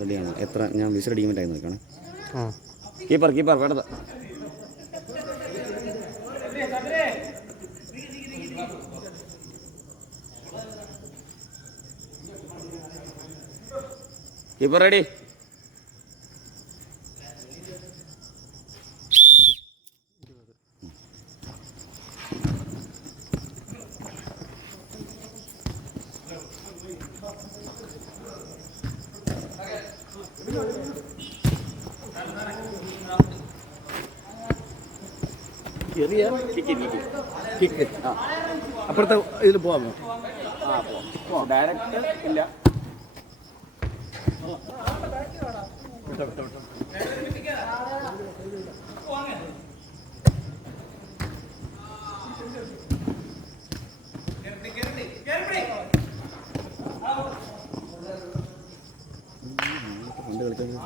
റെഡിയാണോ? എത്ര ഞാൻ വിസിലടിക്കുമ്പോൾ ടൈം നോക്കണം. കീപ്പർ വേണ്ടത്. Keeper ready. ചെറിയ കിക്ക്. അപ്പുറത്തെ ഇതിൽ പോവാമോ? പോവാം. ഡയറക്റ്റ് ഇല്ല. പണ്ട് കളിക്കുന്നത്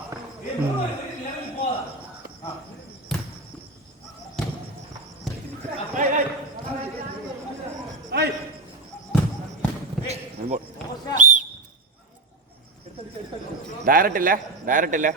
ഡയറക്റ്റ് ഇല്ല.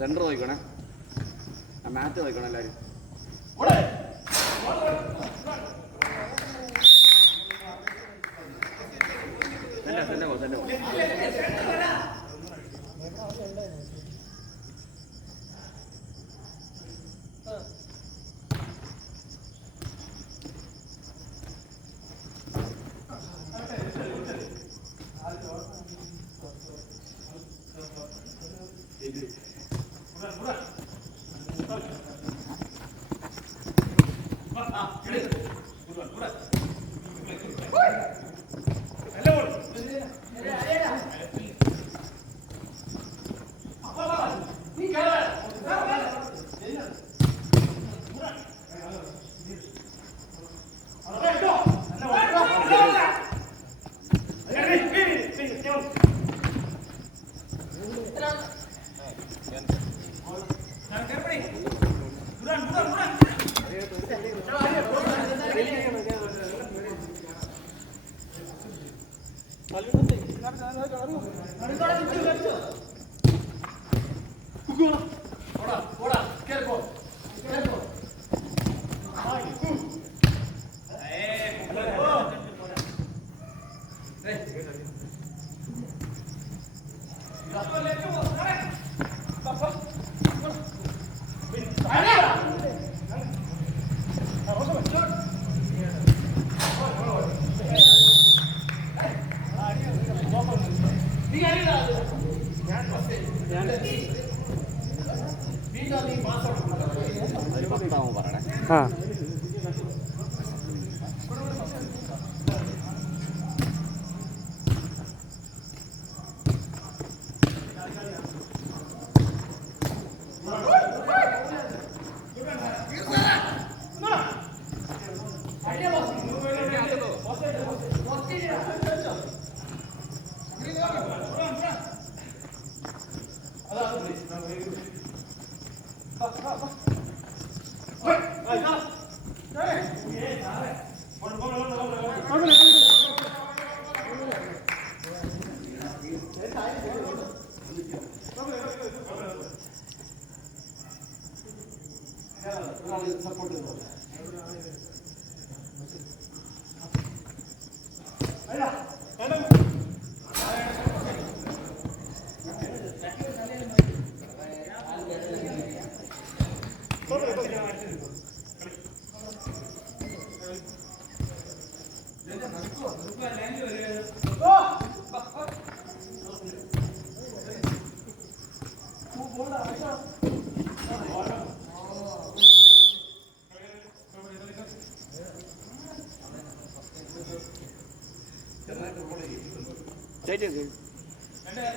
സെന്റർ നോക്കണേ, മാറ്റ് നോക്കണം എല്ലാവരും. ആ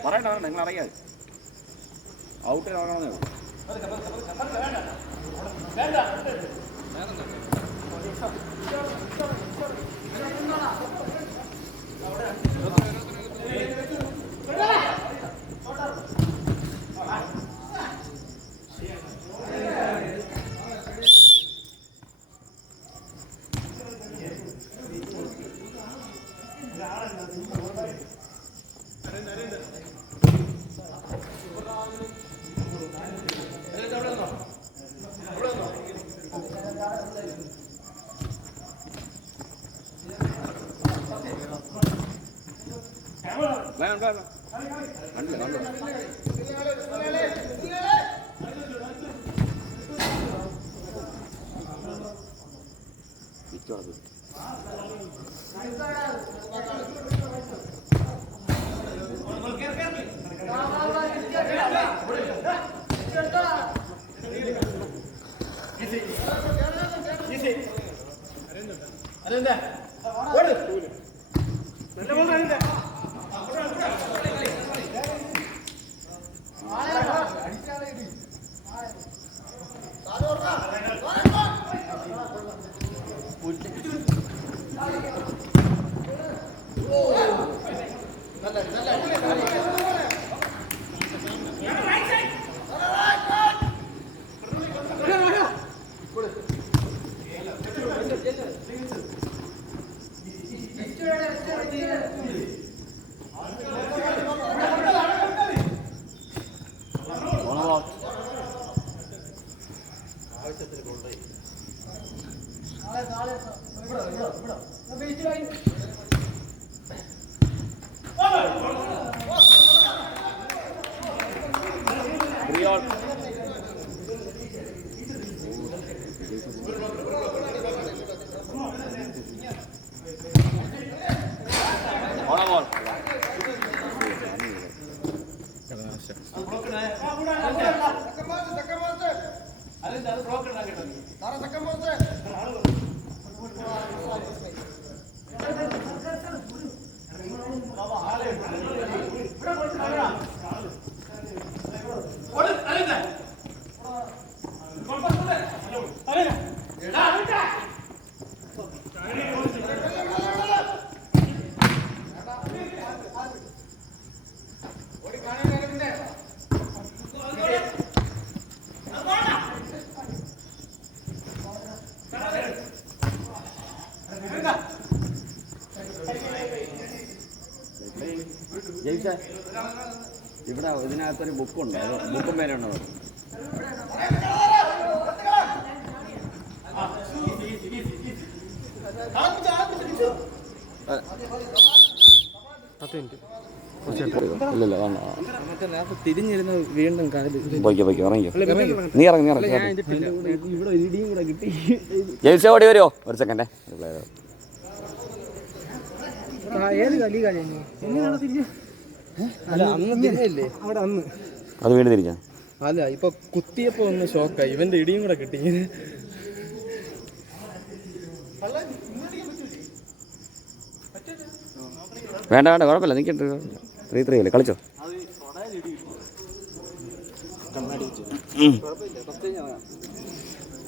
പറയണ്ട നിങ്ങൾ അറിയാതെ ഔട്ട് ആകണമെന്നേ ഉള്ളൂ. ഇവിടെ ഇതിനകത്തൊരു ബുക്കുണ്ട്, അത് ബുക്കും പേരുണ്ടോ? തിരിഞ്ഞിരുന്ന വീണ്ടും നീ ഇറങ്ങി ജയിച്ച ഓടി വരുമോ? ഒരു സെക്കൻഡേ. ഏത് കളി കഴിഞ്ഞു? അത് വീണ്ടും തിരിഞ്ഞ അല്ല ഇപ്പൊ കുത്തിയപ്പോ ഒന്ന് ഷോക്കായി, ഇവന്റെ ഇടിയും കൂടെ കിട്ടി. വേണ്ട വേണ്ട കുഴപ്പമില്ല, നിൽക്കട്ടെ. 3-3 അല്ലേ, കളിച്ചോ.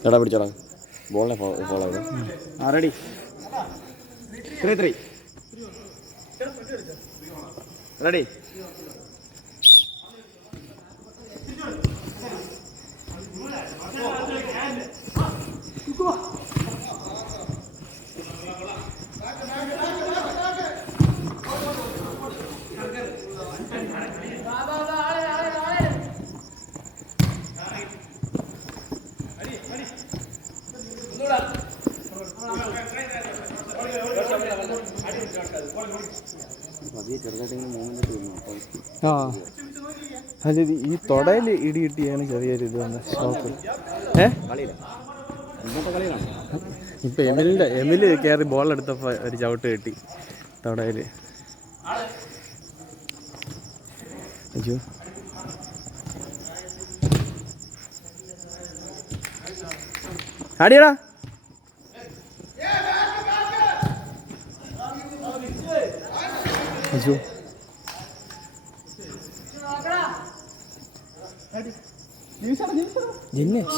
എടാ പിടിച്ചോടാ, ബോളിനെ ഫോളോ ചെയ്തോ. റെഡി. 3-3 റെഡി. ആ അല്ല, ഈ തൊടയിൽ ഇടി കിട്ടിയാണ് ചെറിയൊരു ഇത് വന്നത്, ഷോക്ക്. ഇപ്പൊ എമില് കയറി ബോളെടുത്തപ്പോ ഒരു ചവിട്ട് കിട്ടി തൊടയില്. അയ്യോ, അടിയടാ. അയ്യോ, ജിന്നേഷ്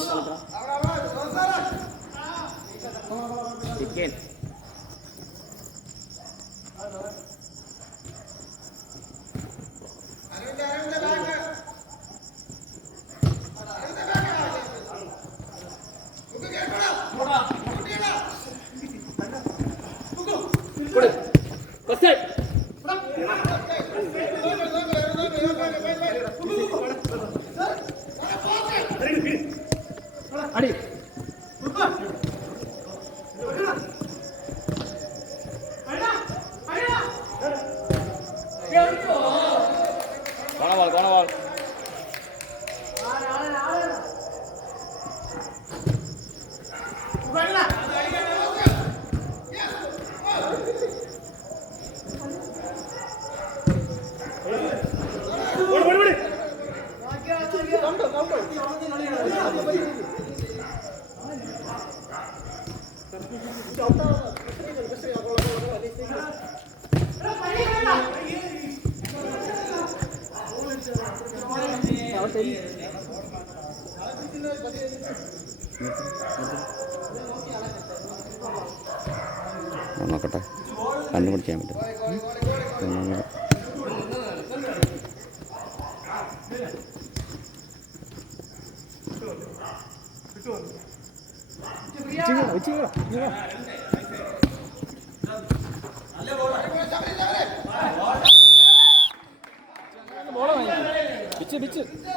അടി. നോക്കട്ടെ, കണ്ടുപിടിക്കാൻ പറ്റും.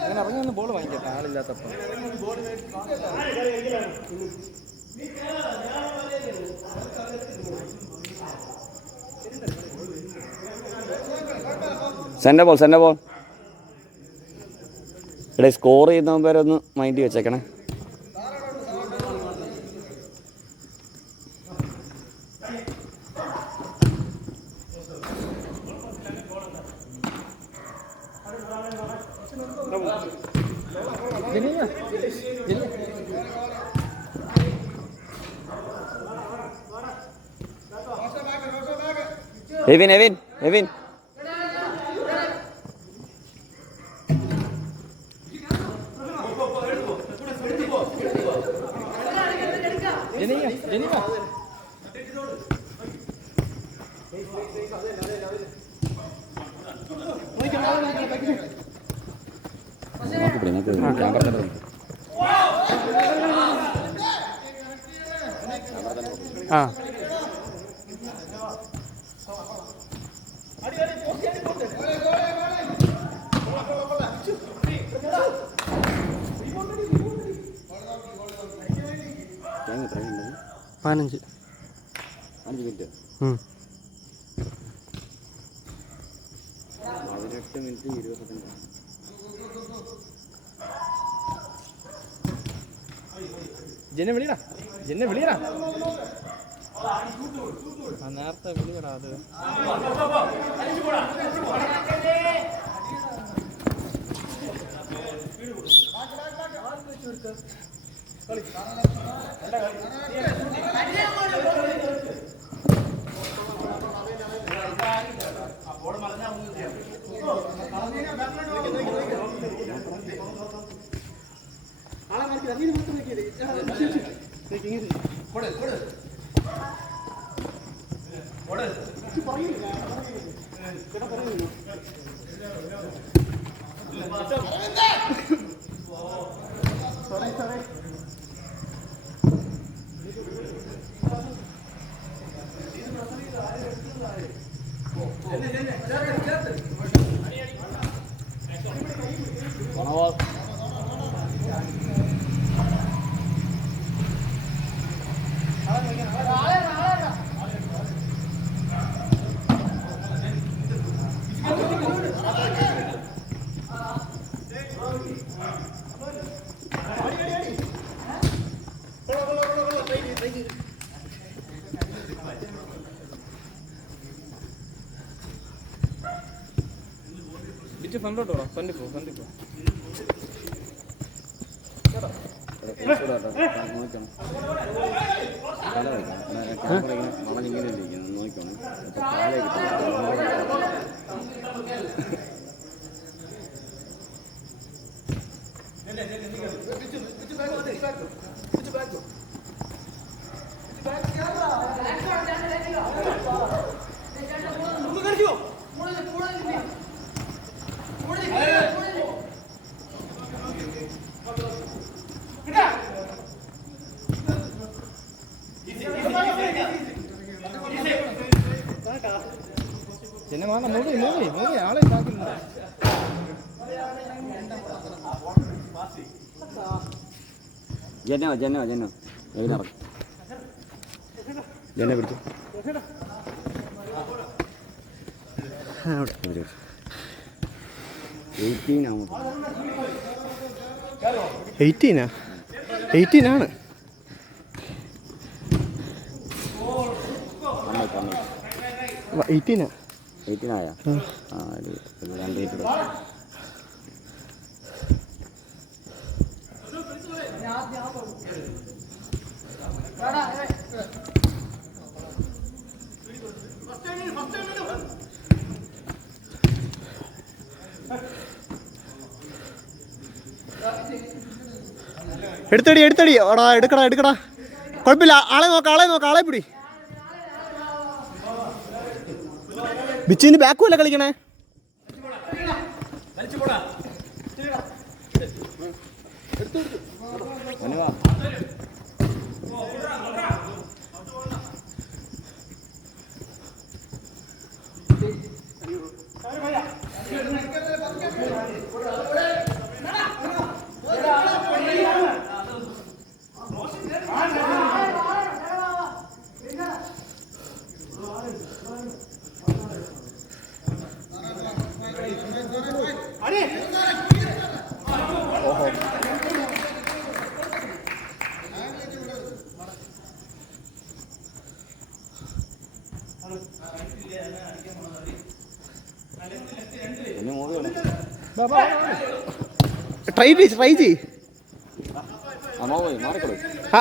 അങ്ങനെ ഇറങ്ങി ബോൾ വാങ്ങിക്കട്ടെ, ആളില്ലാത്തപ്പോ. Send ball. ഇവിടെ സ്കോർ ചെയ്യുന്ന പേരെ ഒന്ന് മൈൻഡ് വെച്ചേക്കണേ. എവിൻ ആ പതിനഞ്ച് 5 മിനിറ്റ് 18 മിനിറ്റ് 20 സെക്കൻഡ്. ജെന്നെ വിളിയടാ. നേരത്തെ വിളിയടാ. അത് ഫ്രണ്ടോട്ടോ ഫ്രണ്ടിപ്പോ ഫ്രണ്ടിപ്പോ നോക്കണം തല വയ്ക്കണം വളഞ്ഞിങ്ങനെ ഇരിക്കുന്നു നോക്കണം കാലേ പിന്നെ വേണം മൂടി മൂടി മൂടി ആളെ ഉണ്ടാക്കുന്നില്ല. ജന്നോ ജന്നോ ജന്നോ എവിടെ ജന്നെ പിടിച്ചു 18 ആണ്. ആയാ രണ്ട് മീറ്റർ എടുത്തടി എടുത്തടി ഓടാ എടുക്കടാ എടുക്കടാ കുഴപ്പമില്ല. ആളെ നോക്ക ആളെ പിടി. ബിച്ചിന് ബാക്കും അല്ല കളിക്കണേ. ട്രൈ ചെയ്.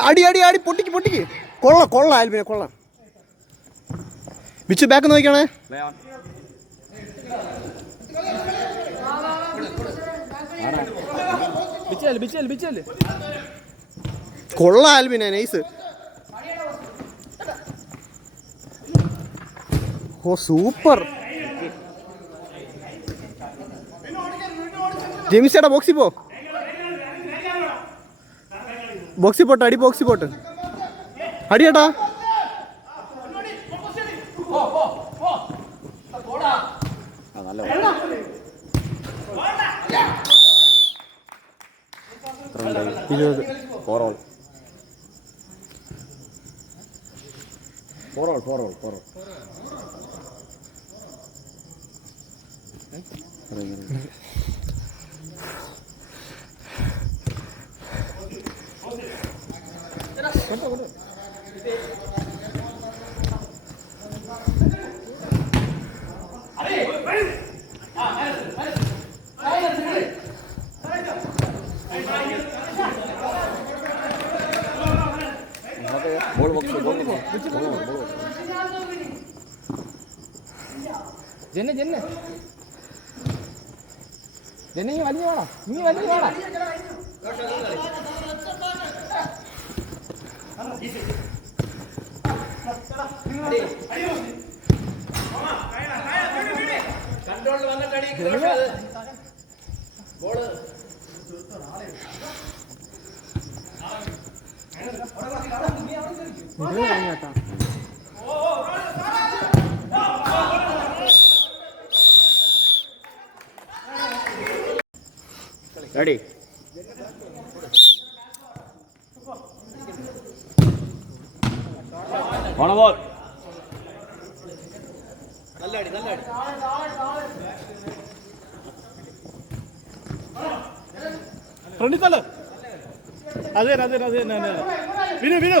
അടി അടി അടി പൊട്ടിക്ക്. കൊള്ളാം ആൽബിനെ കൊള്ളാം. വിച്ചു ബാക്ക് നോക്കണേ. കൊള്ളാം ആൽബിനെ നൈസ്. ഓ സൂപ്പർ. ജെയിംസ് ചേട്ടാ ബോക്സിൽ പോട്ടെ അടി ബോക്സിൽ പോട്ടെ അടി ചേട്ടാ. ഫോർ ബോൾ ബോക്സ് ജെന്നെ ജെന്നെ ജെന്നെ നീ വലിയ വേണം, നീ വലിയ വേണം. കൺട്രോളിൽ വന്നിട്ടടി ബോള് റെഡി. On ball. നല്ല അടി നല്ല അടി. ഫ്രണ്ടിത്തല്ല അതെ അതെ അതെ വിനു വിനു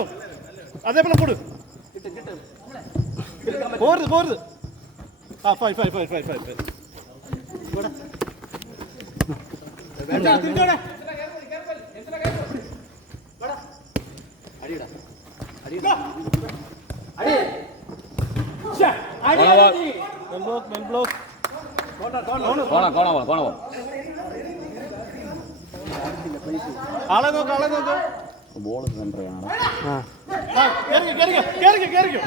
അതേപോലെ കൊടു പോരുത് പോരുത്. ആ five five five five five അടിയിടാ ആളെ നോക്ക് ആളെ നോക്ക്. ബോൾ സെൻറ്റർ ചെയ്യണം. കേറിക്കോ.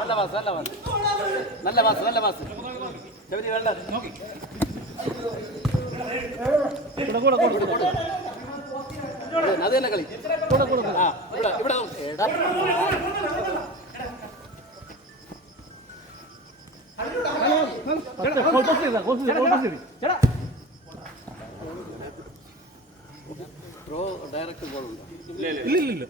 നല്ല പാസ് നല്ല പാസ് ശബരി വേണ്ട നോക്കി അത് തന്നെ കളി ആ ഇവിടെ ഇവിടെ ത്രോ ഡയറക്റ്റ് ബോൾ ഉണ്ടോ? ഇല്ല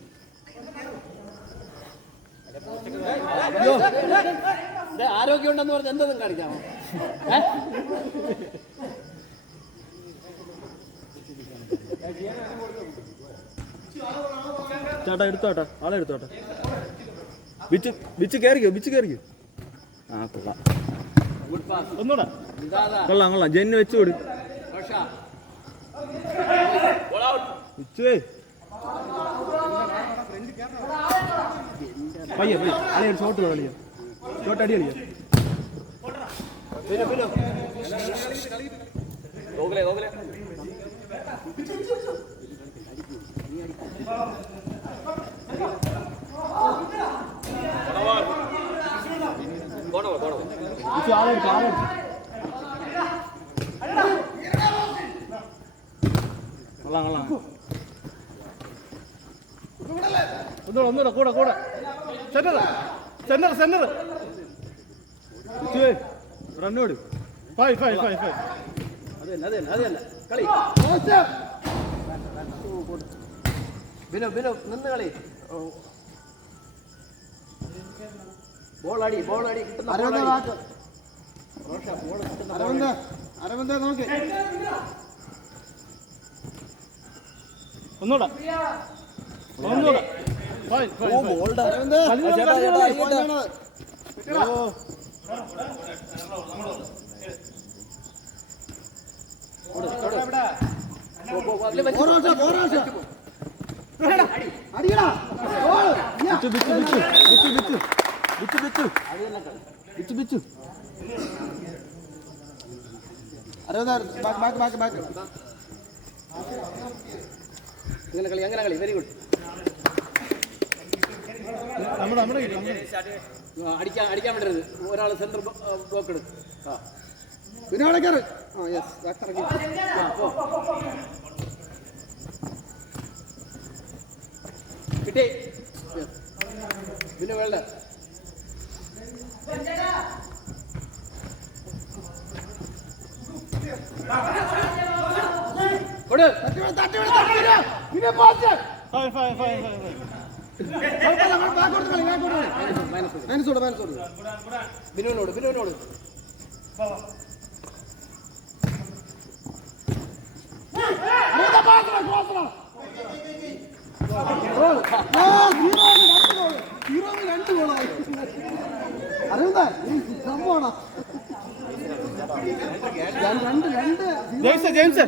ആരോഗ്യം ഉണ്ടെന്ന് പറഞ്ഞ് എന്തെങ്കിലും കാണിക്കാമോ? ചേട്ടാ എടുത്തോട്ടെ ആളെ എടുത്തോട്ടെ. ബിച്ച് കയറിക്കോ. ആ കൊള്ളാം. ഗുഡ് പാസ് ഒന്നൂടാ ഇതാ കൊള്ളാം ജെന്ന് വെച്ച് കൊടു. പയ്യെ അളിയ ഷോട്ട് കളിയോ ഷോട്ട് അടി കളിയോ. ഒന്നൂടെ കൂടെ സെന്റർ റണ്ണോട് ഫൈവ് അതല്ല കളി ബിനോ നിന്ന് കളി. ബോൾ അടി കിട്ടുന്ന അരവിന്ദ നോക്കി ഒന്നൂടെ അങ്ങനെ കളി വെരി ഗുഡ്. അടിക്കാൻ വിടരുത്. ഒരാൾ സെന്റർ ബ്ലോക്ക് എടുക്കും. കിട്ടി പിന്നെ വേണ്ട ബിനുവിനോട് അരവിന്ദ അരവിന്ദ സംഭവമാണോ രണ്ട് ജെയിംസ് ജെയിംസ്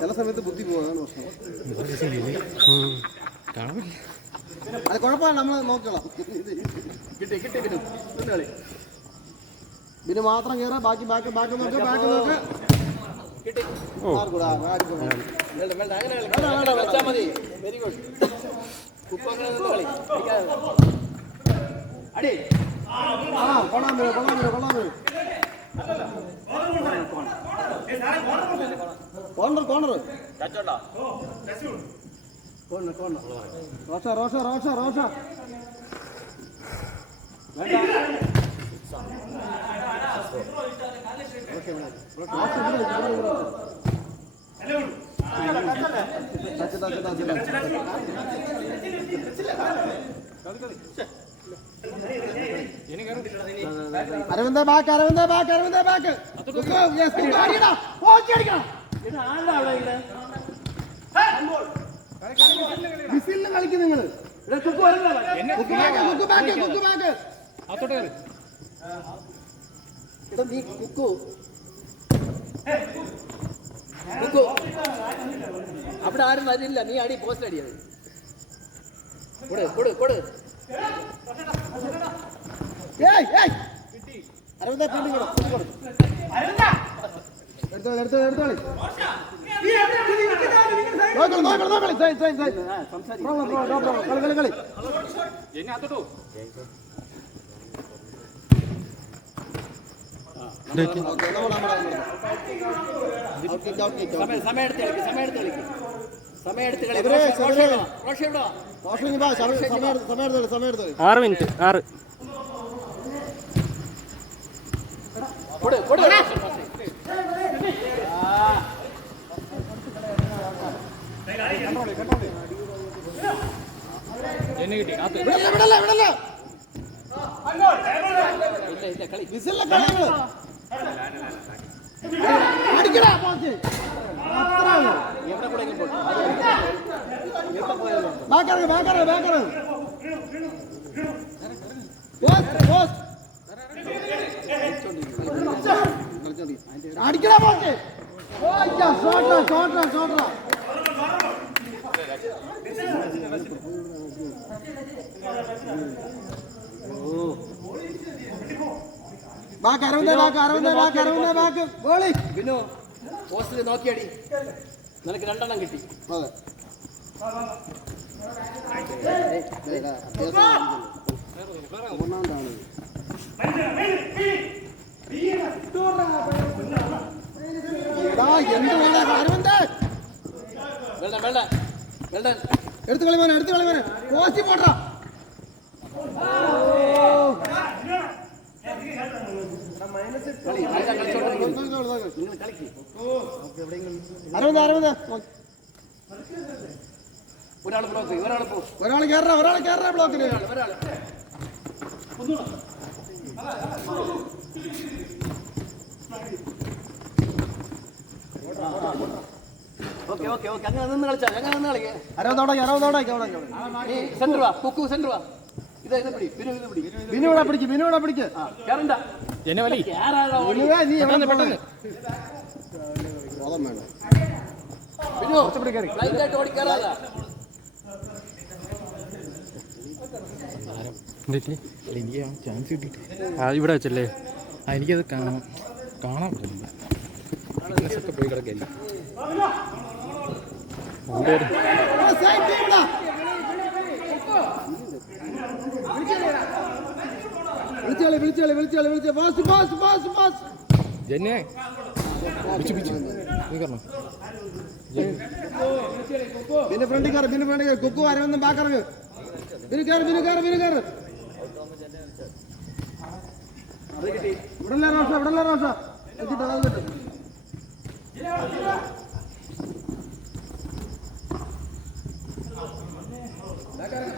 ചില സമയത്ത് ബുദ്ധി പോവാണ് അത് കുഴപ്പമില്ല, നമ്മൾ നോക്കണം. കിട്ടി കിട്ടി കിട്ടും കളി ഇതിന് മാത്രം കയറാ, ബാക്കി ബാക്കി ബാക്കി നോക്ക് ബാക്കി നോക്ക്. Very good. അടി കൊള്ളാൻ വരും കൊള്ളാൻ വരും കൊള്ളാൻ വരും. Corner corner corner corner. Rosha Rosha Rosha Rosha വേണ്ട. Aravinda back Aravinda back Aravinda back. വിസിലിന് കളിക്കും നിങ്ങൾ. നീ കുക്കു കുക്കു അവിടെ ആരും വരില്ല, നീ അടി പോസ്റ്റ് അടിയത്. കൊടു കൊടു കൊടു. അരവിന്ദ എടുത്തോളി എടുത്തോളി എടുത്തോളി. കളി കളി കളി. ആറ് മിനിറ്റ് 6. അടിക്കടാ പോട്ടെ. ഷോട്ടാ ഷോട്ടാ ഷോട്ടാ. Back Aravinda back Aravinda back Aravinda back. Goalie Binu പോസ്റ്റിൽ നോക്കിയടി, നിനക്ക് 2 എണ്ണം കിട്ടി. അതെ ഒന്നാമതാണ്. എടുത്ത് കളിമാനെ എടുത്ത് കളിമാനെ പോസ്റ്റ് പോട്ടാ. അരവിന്ദ അരവിന്ദ ഒരാൾ ബ്ലോക്ക് ഒരാൾ കയറാ ഒരാൾ കയറാ ബ്ലോക്കിന്. അങ്ങനെ നിന്ന് കളിച്ചാ അങ്ങനെ നിന്ന് കളിക്കേ. സെന്റർ വാ കുക്കു സെന്റർ വാ. ബിനുവിടെ പിടിക്ക് ബിനുവിടെ പിടിക്ക്. എനിക്ക് ചാൻസ് കിട്ടിയിട്ട് ഇവിടെ വെച്ചല്ലേ. എനിക്കത് കാണാൻ പറ്റില്ല. ഫിറ്റ്നസ്സൊക്കെ പോയി കിടക്കല്ലേ. പിന്നെ ഫ്രണ്ടിൽ കയറി പിന്നെ ഫ്രണ്ടിൽ കയറി. കുക്കു അരവൊന്നും ബാക്കിറങ്ങ്. പിന്നെ കയറി പിന്നെ കയറി പിന്നെ കയറി. ഇവിടെ റോഷ ഇവിടെ Rocher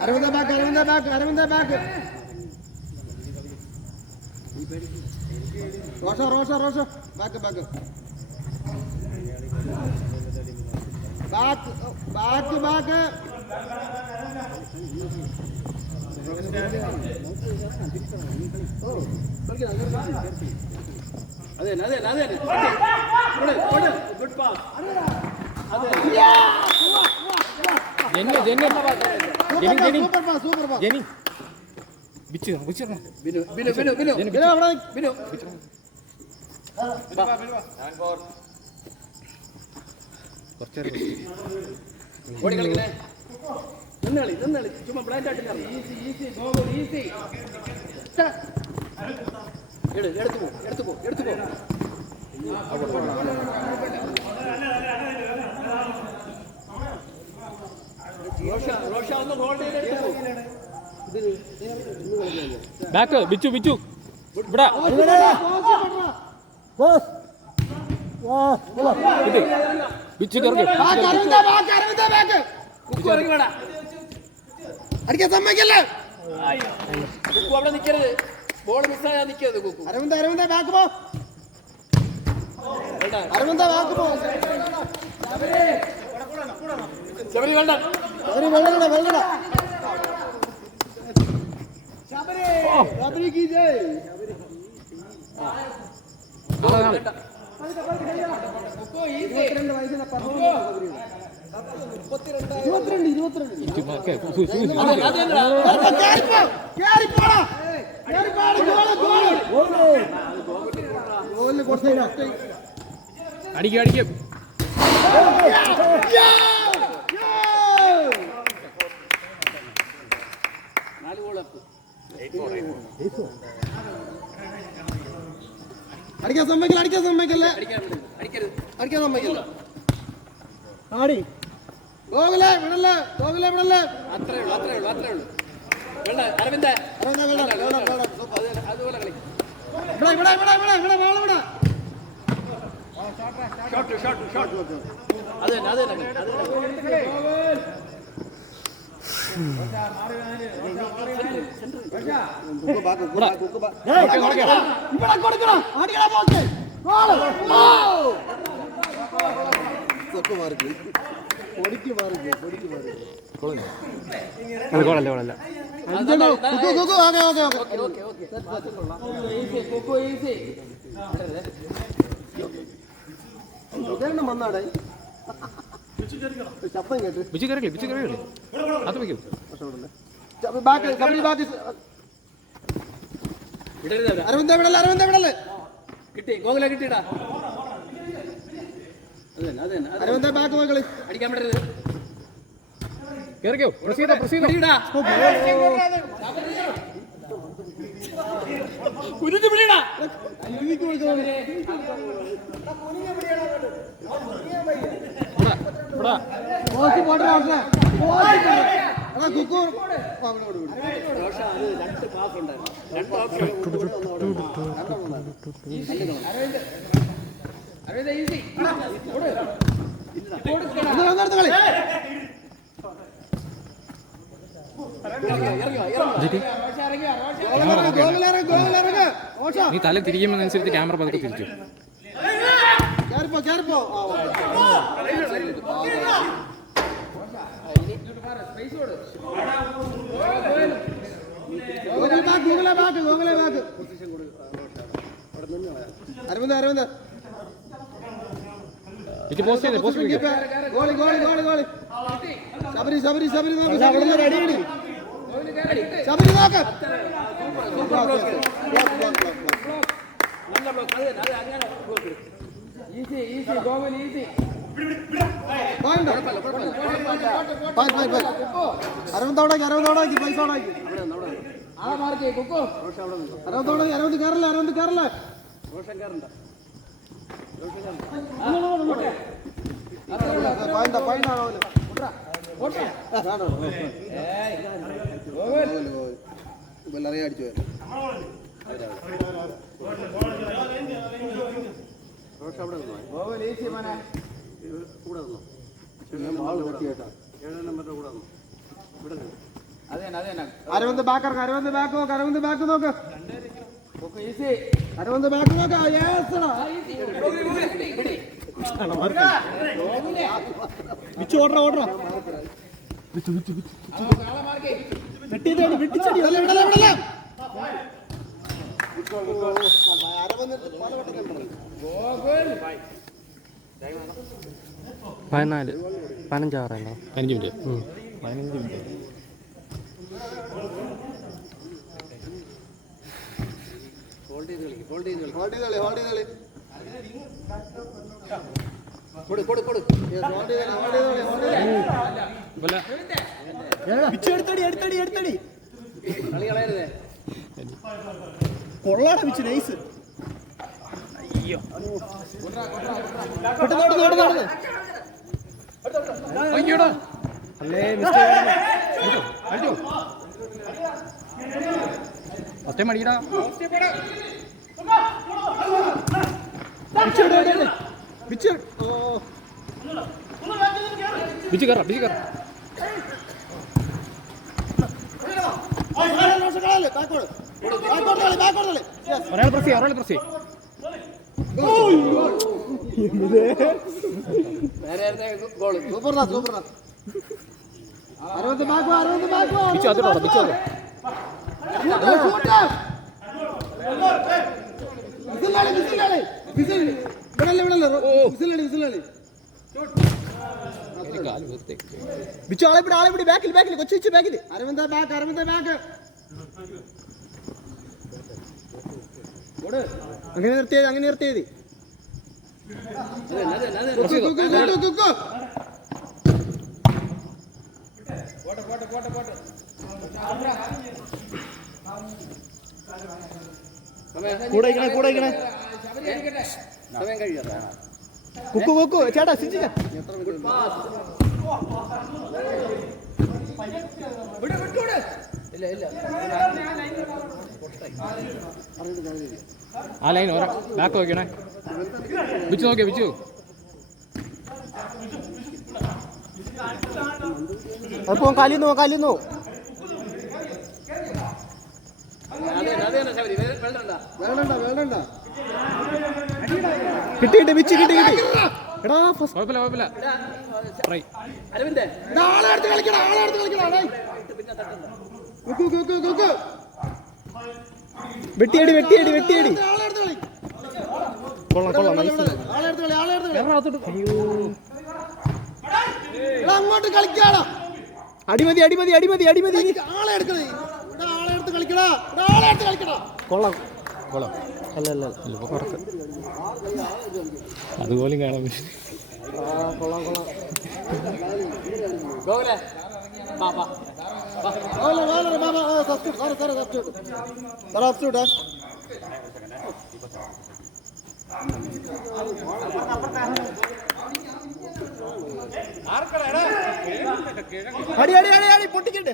Aravinda back Aravinda back Aravinda back. Rocher Rosha Rocher back back back back back അതെ അതെ അതെ good pass super pass super pass Bichu Binu Binu Binu Binu Binu അവിടെ ബിനു ഓടി കളിക്കണേ നിന്നളി ചുമ്മാ ബ്ലൈൻഡ് ആയിട്ട് ഈസി ഈസി ഗോൾ ഈസി എടുത്തു പോ റോഷ ഒന്ന് ഹോൾഡ് ചെയ്തെടുത്തു ബാക്ക് ബിച്ചു ഇവിടെ ബിച്ചു അടിക്കാൻ സമ്മതിക്കല്ലേ അവിടെ നിൽക്കരുത് ബോൾ മിസ്സായാ നിൽക്കരുത് കുക്കു അരവിന്ദ ബാക്ക് പോ അരവിന്ദ ബാക്ക് പോ ശബരി വേണ്ട വെള്ളട ശബരി കീ ജയ് അടിക്കും അടിക്കാൻ സമ്മതിക്കല്ലേ അടിക്കാൻ സമ്മതിക്കല്ല ആടി ഗോകുലേ വിടല്ലേ അത്രേ ഉള്ളൂ വേണ്ട അരവിന്ദ അതുപോലെ കളി ഷോട്ട് അതെ ഗോളല്ല വന്നാടേ ശബ്ദം കേട്ട് ബിച്ചു കയറില്ലേ അത് വയ്ക്കും അരവിന്ദ വിടല്ലേ കിട്ടി ഗോകുല കിട്ടിടാ അരവിന്ദ ബാക്ക് മക്കളി അടിക്കാൻ വിടരുത് കയറിക്കോ പ്രസീത കുരുന്ന് പിടിടാ നീ തല തിരിക്കുമ്പോഴനുസരിച്ച് ക്യാമറ പതുക്കെ തിരിച്ചു അരവിന്ദ ശബരി നോക്ക അരവിന്ദോടാക്കി പൈസ ഓടാക്കി അരവിന്ദോടാക്കി അരവിന്ദ് കയറല്ലേ അടിച്ചു അരവിന്ദ് ബാക്ക് നോക്ക് അരവിന്ദ് ബാക്ക് നോക്കാം. യെസ് വിച്ചു ഓടറ ഓടറ വെട്ടിയതാണ് വെട്ടിച്ചടി അരവിന്ദ് പല 15 മിനിറ്റ് 15 മിനിറ്റ്. ഹോൾഡ് ചെയ്ത് കളി എടുത്തടി കൊള്ളാട വിച്ച് നൈസ്. അയ്യോ അല്ലേ ഒറ്റ മടിയടാ. ബിജു കയറാം ഒരാൾ പ്രസ് ചെയ്യും. സൂപ്പർ അരവിന്ദ് ബാക്ക് ബിജു അതോടാ ബിജു അതോ ബിച്ചു ആളെ പിടി ബാക്കിൽ കൊച്ചു ബാക്കിൽ അരവിന്ദ് ബാക്ക് അങ്ങനെ നിർത്തിയത് കൂടെ കുക്കു ചേട്ടാ സിഞ്ചിക്ക ആ ലൈൻ ബാക്ക് നോക്കണേ. ബിച്ചു അപ്പൊ കാലിന്നോ വേണ്ട കിട്ടി എടാ കുഴപ്പമില്ല ട്രൈ. വെട്ടിയടി അങ്ങോട്ട് കളിക്കാടാ. അടിമതി ആളെ എടുത്ത് കളിക്കടാ. കൊള്ളാം അല്ല അതുപോലും കാണാൻ പറ്റും. കൊള്ളാം അടി പൊട്ടിക്കട്ടെ.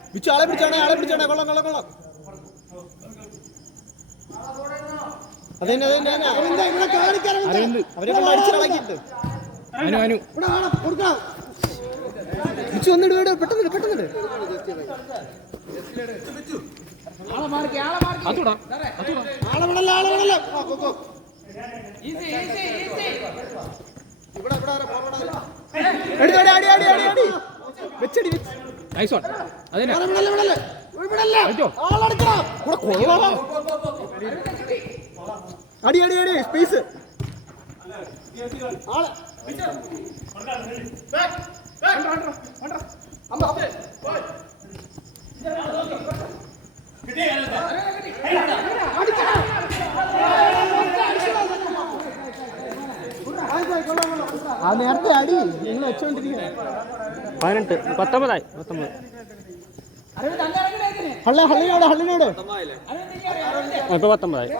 ആളെ പിടിച്ചാണേ കൊള്ളാം. അവരെ അടിച്ചു കളക്കിട്ട് വന്നിട്ട് പെട്ടെന്ന് അടി സ്പേസ് ആ നേരത്തെ അടി നിങ്ങൾ വെച്ചോണ്ടിരിക്കുക. 19 ഹള്ളിനോട് ഇപ്പൊ 19.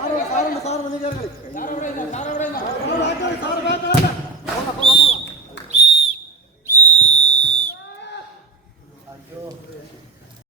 സാറുണ്ട്